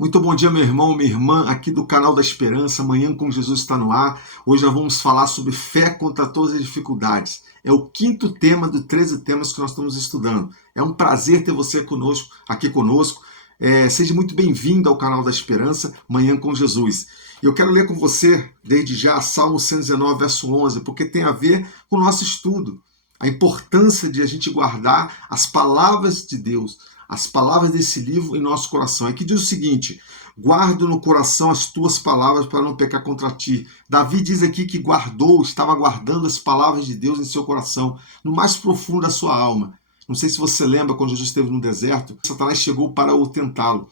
Muito bom dia, meu irmão, minha irmã, aqui do canal da Esperança. Manhã com Jesus está no ar. Hoje nós vamos falar sobre fé contra todas as dificuldades. É o quinto tema dos 13 temas que nós estamos estudando. É um prazer ter você conosco, aqui conosco. Seja muito bem-vindo ao canal da Esperança, Manhã com Jesus. E eu quero ler com você, desde já, Salmo 119, verso 11, porque tem a ver com o nosso estudo. A importância de a gente guardar as palavras de Deus, as palavras desse livro em nosso coração. Aqui diz o seguinte: guardo no coração as tuas palavras para não pecar contra ti. Davi diz aqui que estava guardando as palavras de Deus em seu coração, no mais profundo da sua alma. Não sei se você lembra quando Jesus esteve no deserto, Satanás chegou para o tentá-lo.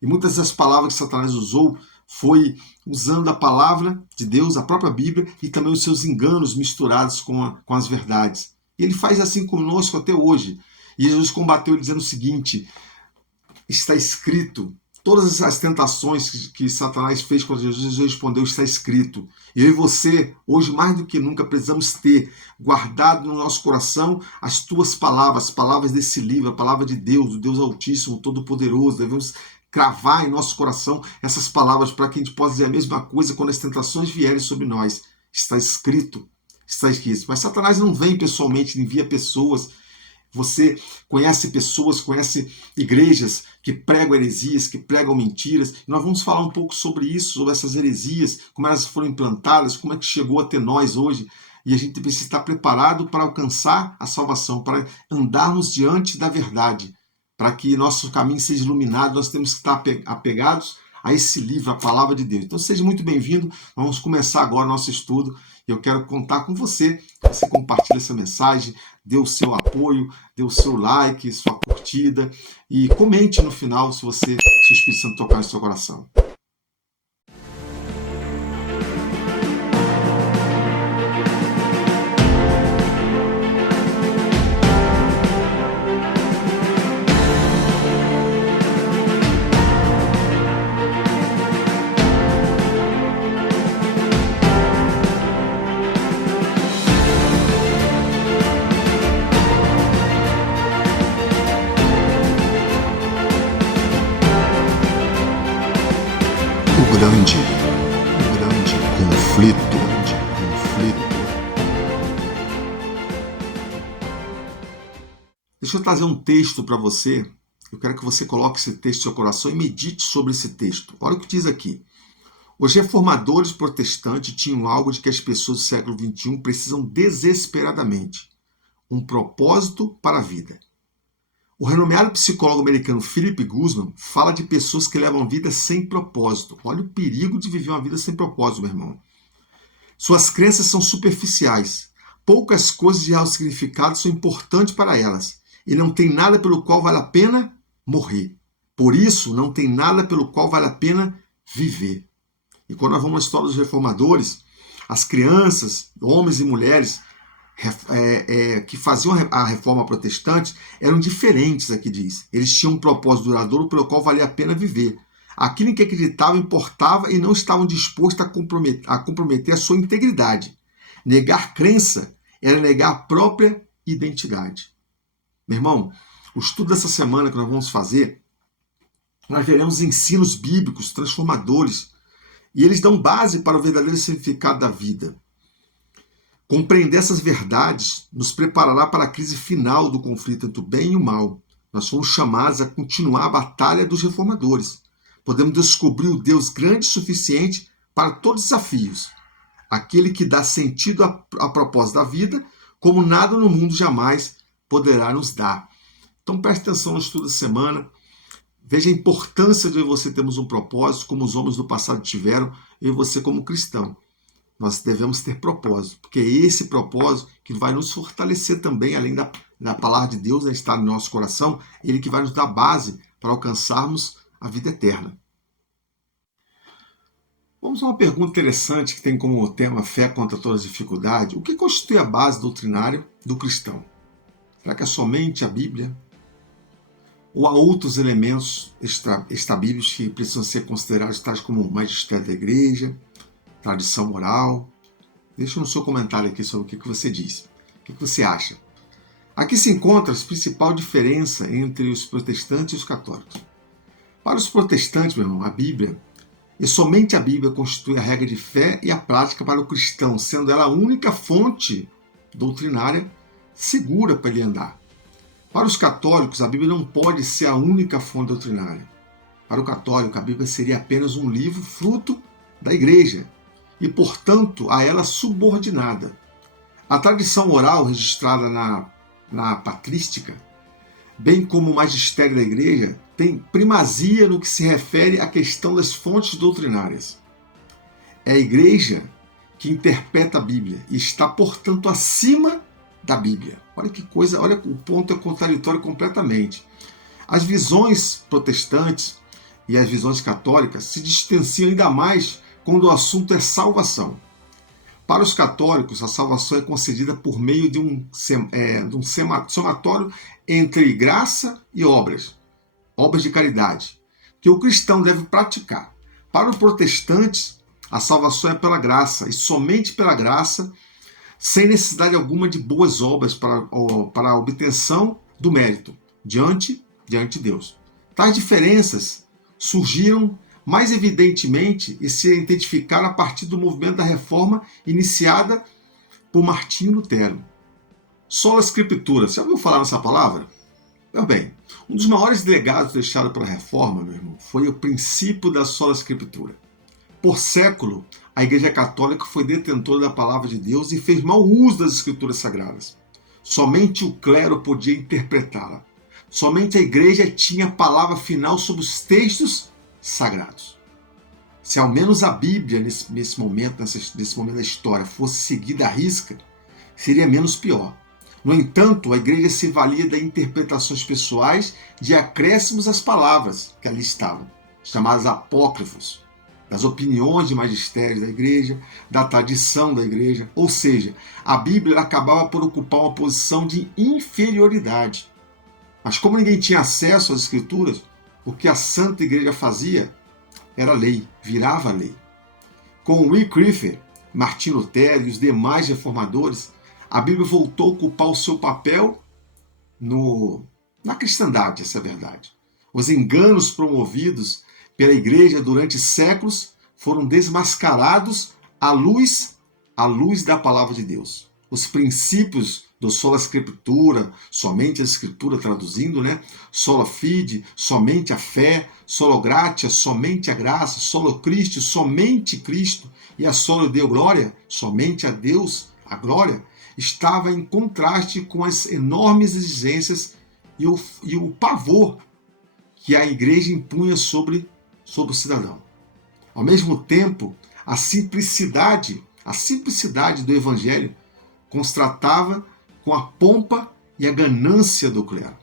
E muitas das palavras que Satanás usou foi usando a palavra de Deus, a própria Bíblia, e também os seus enganos misturados com as verdades. E ele faz assim conosco até hoje. E Jesus combateu dizendo o seguinte: está escrito. Todas as tentações que Satanás fez contra Jesus respondeu: está escrito. E eu e você, hoje mais do que nunca, precisamos ter guardado no nosso coração as tuas palavras, as palavras desse livro, a palavra de Deus, o Deus Altíssimo, Todo-Poderoso. Devemos cravar em nosso coração essas palavras para que a gente possa dizer a mesma coisa quando as tentações vierem sobre nós. Está escrito. Está escrito. Mas Satanás não vem pessoalmente, envia pessoas. Você conhece pessoas, conhece igrejas que pregam heresias, que pregam mentiras. Nós vamos falar um pouco sobre isso, sobre essas heresias, como elas foram implantadas, como é que chegou até nós hoje. E a gente precisa estar preparado para alcançar a salvação, para andarmos diante da verdade, para que nosso caminho seja iluminado. Nós temos que estar apegados a esse livro, a palavra de Deus. Então seja muito bem-vindo. Vamos começar agora nosso estudo. Eu quero contar com você, que você compartilhe essa mensagem, dê o seu apoio, dê o seu like, sua curtida e comente no final se o Espírito Santo tocar no seu coração. Grande conflito. Deixa eu trazer um texto para você. Eu quero que você coloque esse texto no seu coração e medite sobre esse texto. Olha o que diz aqui. Os reformadores protestantes tinham algo de que as pessoas do século XXI precisam desesperadamente: um propósito para a vida. O renomeado psicólogo americano Philip Guzman fala de pessoas que levam vida sem propósito. Olha o perigo de viver uma vida sem propósito, meu irmão. Suas crenças são superficiais. Poucas coisas de real significado são importantes para elas. E não tem nada pelo qual vale a pena morrer. Por isso, não tem nada pelo qual vale a pena viver. E quando nós vamos à história dos reformadores, as crianças, homens e mulheres, que faziam a reforma protestante eram diferentes, aqui diz. Eles tinham um propósito duradouro pelo qual valia a pena viver. Aquilo em que acreditavam importava e não estavam dispostos a comprometer a sua integridade. Negar crença era negar a própria identidade. Meu irmão, o estudo dessa semana que nós vamos fazer, nós veremos ensinos bíblicos transformadores e eles dão base para o verdadeiro significado da vida. Compreender essas verdades nos preparará para a crise final do conflito entre o bem e o mal. Nós fomos chamados a continuar a batalha dos reformadores. Podemos descobrir o Deus grande e suficiente para todos os desafios. Aquele que dá sentido a propósito da vida, como nada no mundo jamais poderá nos dar. Então preste atenção no estudo da semana. Veja a importância de você termos um propósito, como os homens do passado tiveram, e você como cristão. Nós devemos ter propósito, porque é esse propósito que vai nos fortalecer também, além da palavra de Deus, estar no nosso coração, ele que vai nos dar base para alcançarmos a vida eterna. Vamos a uma pergunta interessante que tem como tema fé contra todas as dificuldades. O que constitui a base doutrinária do cristão? Será que é somente a Bíblia? Ou há outros elementos extrabíblicos que precisam ser considerados, tais como o magistério da igreja, tradição oral? Deixa no seu comentário aqui sobre o que você diz. O que você acha? Aqui se encontra a principal diferença entre os protestantes e os católicos. Para os protestantes, meu irmão, a Bíblia, e somente a Bíblia constitui a regra de fé e a prática para o cristão, sendo ela a única fonte doutrinária segura para ele andar. Para os católicos, a Bíblia não pode ser a única fonte doutrinária. Para o católico, a Bíblia seria apenas um livro fruto da igreja e, portanto, a ela subordinada. A tradição oral registrada na patrística, bem como o magistério da igreja, tem primazia no que se refere à questão das fontes doutrinárias. É a igreja que interpreta a Bíblia e está, portanto, acima da Bíblia. Olha que coisa, olha, o ponto é contraditório completamente. As visões protestantes e as visões católicas se distanciam ainda mais quando o assunto é salvação. Para os católicos, a salvação é concedida por meio de um somatório entre graça e obras de caridade, que o cristão deve praticar. Para os protestantes, a salvação é pela graça, e somente pela graça, sem necessidade alguma de boas obras para a obtenção do mérito diante de Deus. Tais diferenças surgiram mais evidentemente e se identificaram a partir do movimento da reforma iniciada por Martinho Lutero. Sola Scriptura, você já ouviu falar nessa palavra? Bem, um dos maiores legados deixados pela reforma, meu irmão, foi o princípio da Sola Scriptura. Por século, a Igreja Católica foi detentora da palavra de Deus e fez mau uso das Escrituras Sagradas. Somente o clero podia interpretá-la. Somente a Igreja tinha a palavra final sobre os textos sagrados. Se ao menos a Bíblia, nesse momento da história, fosse seguida à risca, seria menos pior. No entanto, a Igreja se valia de interpretações pessoais de acréscimos às palavras que ali estavam, chamadas apócrifos, das opiniões de magistérios da Igreja, da tradição da Igreja, ou seja, a Bíblia acabava por ocupar uma posição de inferioridade. Mas como ninguém tinha acesso às Escrituras, o que a Santa Igreja fazia era lei, virava lei. Com Wycliffe, Martinho Lutero e os demais reformadores, a Bíblia voltou a ocupar o seu papel na cristandade, essa é a verdade. Os enganos promovidos pela Igreja durante séculos foram desmascarados à luz da palavra de Deus. Os princípios do sola scriptura, somente a escritura traduzindo, sola fide, somente a fé, solo gratia, somente a graça, solo Christi, somente Cristo, e a solo Deo glória, somente a Deus, a glória, estava em contraste com as enormes exigências e o pavor que a igreja impunha sobre o cidadão. Ao mesmo tempo, a simplicidade do evangelho contrastava com a pompa e a ganância do clero,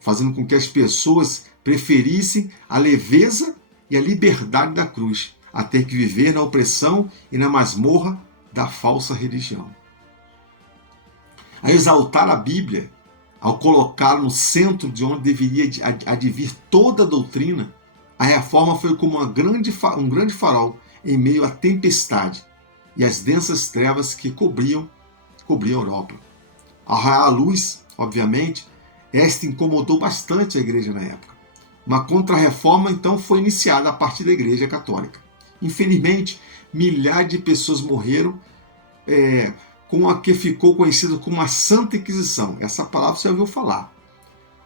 fazendo com que as pessoas preferissem a leveza e a liberdade da cruz, a ter que viver na opressão e na masmorra da falsa religião. A exaltar a Bíblia, ao colocá-la no centro de onde deveria advir toda a doutrina, a reforma foi como um grande farol em meio à tempestade e às densas trevas que cobriam a Europa. Ao raiar a luz, obviamente, esta incomodou bastante a igreja na época. Uma contra-reforma, então, foi iniciada a partir da Igreja Católica. Infelizmente, milhares de pessoas morreram com a que ficou conhecida como a Santa Inquisição. Essa palavra você já ouviu falar.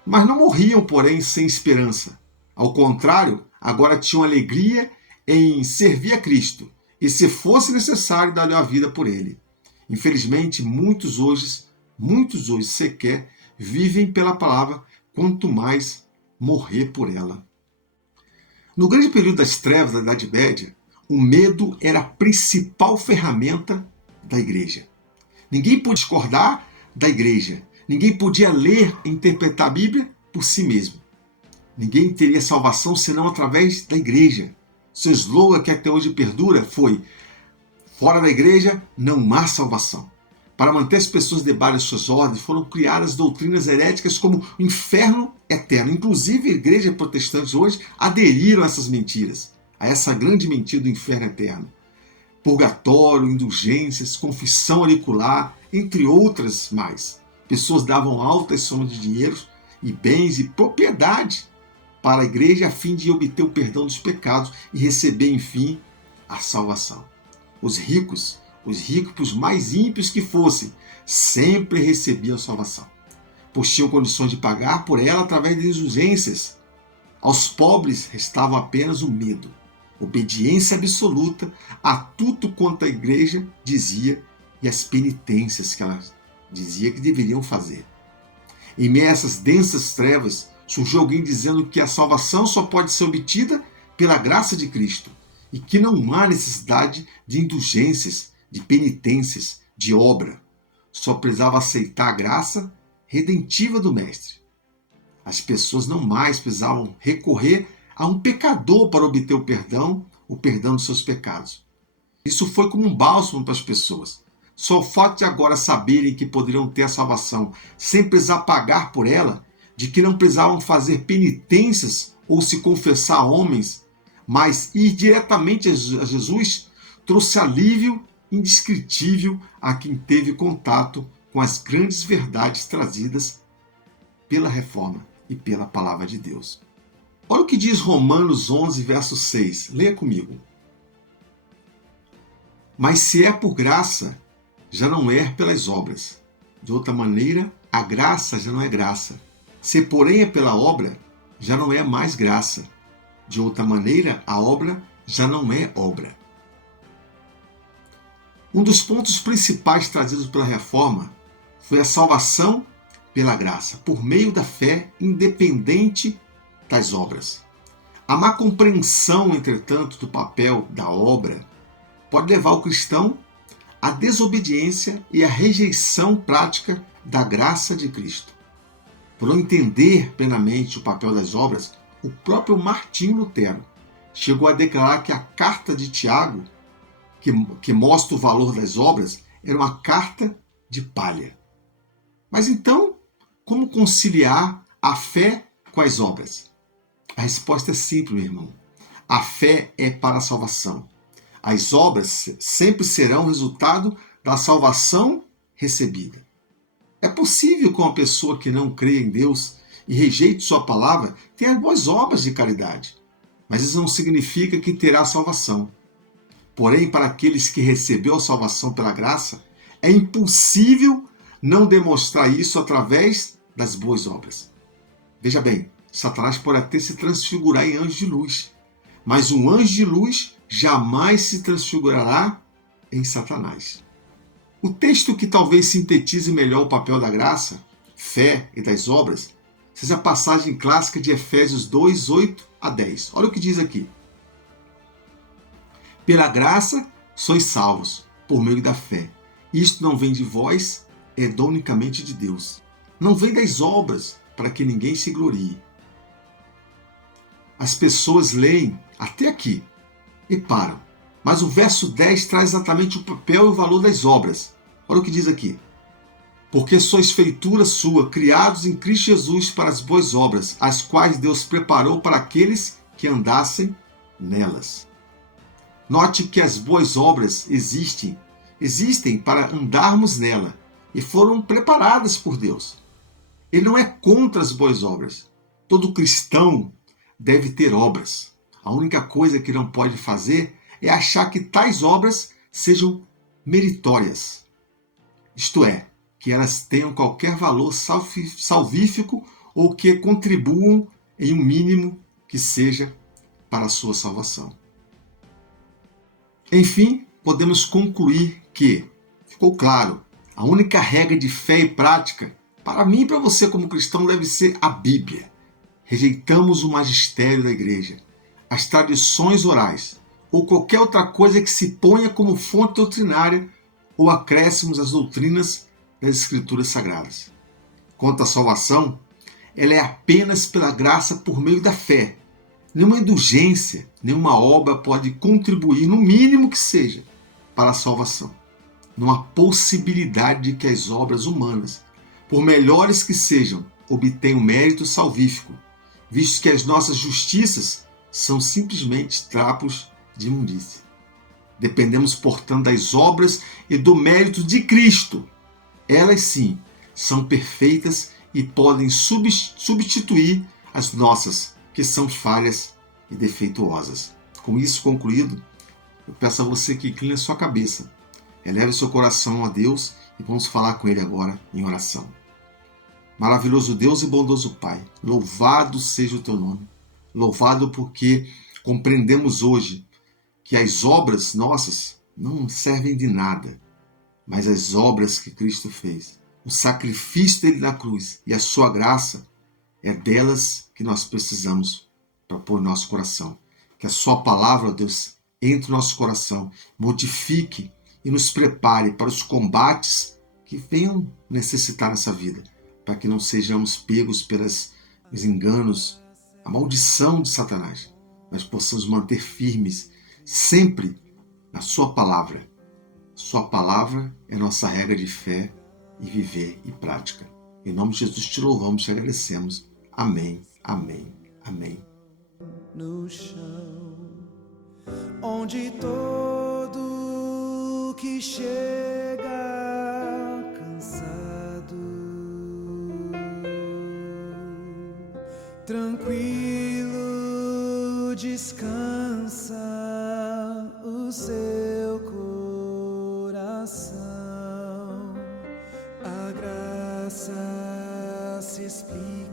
Mas não morriam, porém, sem esperança. Ao contrário, agora tinham alegria em servir a Cristo e, se fosse necessário, dar a vida por Ele. Infelizmente, muitos hoje sequer vivem pela palavra, quanto mais morrer por ela. No grande período das trevas da Idade Média, o medo era a principal ferramenta da igreja. Ninguém podia discordar da igreja. Ninguém podia ler e interpretar a Bíblia por si mesmo. Ninguém teria salvação senão através da igreja. Seu slogan, que até hoje perdura, foi: fora da igreja não há salvação. Para manter as pessoas debaixo de suas ordens, foram criadas doutrinas heréticas como o inferno eterno. Inclusive, igrejas protestantes hoje aderiram a essas mentiras, a essa grande mentira do inferno eterno. Purgatório, indulgências, confissão auricular, entre outras mais. Pessoas davam altas somas de dinheiro e bens e propriedade para a igreja a fim de obter o perdão dos pecados e receber, enfim, a salvação. Os ricos, por os mais ímpios que fossem, sempre recebiam a salvação, pois tinham condições de pagar por ela através de indulgências. Aos pobres restava apenas o medo, obediência absoluta a tudo quanto a igreja dizia e as penitências que ela dizia que deveriam fazer. Em meio a essas densas trevas, surgiu alguém dizendo que a salvação só pode ser obtida pela graça de Cristo e que não há necessidade de indulgências, de penitências, de obra. Só precisava aceitar a graça redentiva do Mestre. As pessoas não mais precisavam recorrer a um pecador para obter o perdão dos seus pecados. Isso foi como um bálsamo para as pessoas. Só o fato de agora saberem que poderiam ter a salvação sem precisar pagar por ela, de que não precisavam fazer penitências ou se confessar a homens, mas ir diretamente a Jesus, trouxe alívio indescritível a quem teve contato com as grandes verdades trazidas pela reforma e pela palavra de Deus. Olha o que diz Romanos 11, verso 6. Leia comigo. Mas se é por graça, já não é pelas obras. De outra maneira, a graça já não é graça. Se porém é pela obra, já não é mais graça. De outra maneira, a obra já não é obra. Um dos pontos principais trazidos pela reforma foi a salvação pela graça, por meio da fé, independente das obras. A má compreensão, entretanto, do papel da obra pode levar o cristão à desobediência e à rejeição prática da graça de Cristo. Por não entender plenamente o papel das obras, o próprio Martinho Lutero chegou a declarar que a carta de Tiago, que mostra o valor das obras, era uma carta de palha. Mas então, como conciliar a fé com as obras? A resposta é simples, meu irmão. A fé é para a salvação. As obras sempre serão resultado da salvação recebida. É possível que uma pessoa que não crê em Deus e rejeite sua palavra tenha boas obras de caridade, mas isso não significa que terá salvação. Porém, para aqueles que receberam a salvação pela graça, é impossível não demonstrar isso através das boas obras. Veja bem, Satanás pode até se transfigurar em anjo de luz, mas um anjo de luz jamais se transfigurará em Satanás. O texto que talvez sintetize melhor o papel da graça, fé e das obras, seja a passagem clássica de Efésios 2, 8 a 10. Olha o que diz aqui. Pela graça sois salvos, por meio da fé. Isto não vem de vós, é dom unicamente de Deus. Não vem das obras, para que ninguém se glorie. As pessoas leem até aqui e param. Mas o verso 10 traz exatamente o papel e o valor das obras. Olha o que diz aqui. Porque sois feitura sua, criados em Cristo Jesus para as boas obras, as quais Deus preparou para aqueles que andassem nelas. Note que as boas obras existem para andarmos nela e foram preparadas por Deus. Ele não é contra as boas obras. Todo cristão deve ter obras. A única coisa que não pode fazer é achar que tais obras sejam meritórias. Isto é, que elas tenham qualquer valor salvífico ou que contribuam em um mínimo que seja para a sua salvação. Enfim, podemos concluir que ficou claro, a única regra de fé e prática, para mim e para você como cristão, deve ser a Bíblia. Rejeitamos o magistério da igreja, as tradições orais, ou qualquer outra coisa que se ponha como fonte doutrinária ou acréscimos às doutrinas das Escrituras Sagradas. Quanto à salvação, ela é apenas pela graça por meio da fé. Nenhuma indulgência, nenhuma obra pode contribuir, no mínimo que seja, para a salvação. Não há possibilidade de que as obras humanas, por melhores que sejam, obtenham mérito salvífico, visto que as nossas justiças são simplesmente trapos de imundície. Dependemos, portanto, das obras e do mérito de Cristo. Elas, sim, são perfeitas e podem substituir as nossas que são falhas e defeituosas. Com isso concluído, eu peço a você que incline a sua cabeça, eleve seu coração a Deus e vamos falar com Ele agora em oração. Maravilhoso Deus e bondoso Pai, louvado seja o Teu nome. Louvado porque compreendemos hoje que as obras nossas não servem de nada, mas as obras que Cristo fez, o sacrifício dele na cruz e a sua graça, é delas que nós precisamos para pôr no nosso coração. Que a sua palavra, ó Deus, entre no nosso coração, modifique e nos prepare para os combates que venham necessitar nessa vida, para que não sejamos pegos pelos enganos, a maldição de Satanás, mas possamos manter firmes sempre na sua palavra. Sua palavra é nossa regra de fé e viver e prática. Em nome de Jesus te louvamos e te agradecemos. Amém, amém, amém. No chão, onde todo que chega cansado, tranquilo descansa o seu coração. A graça se explica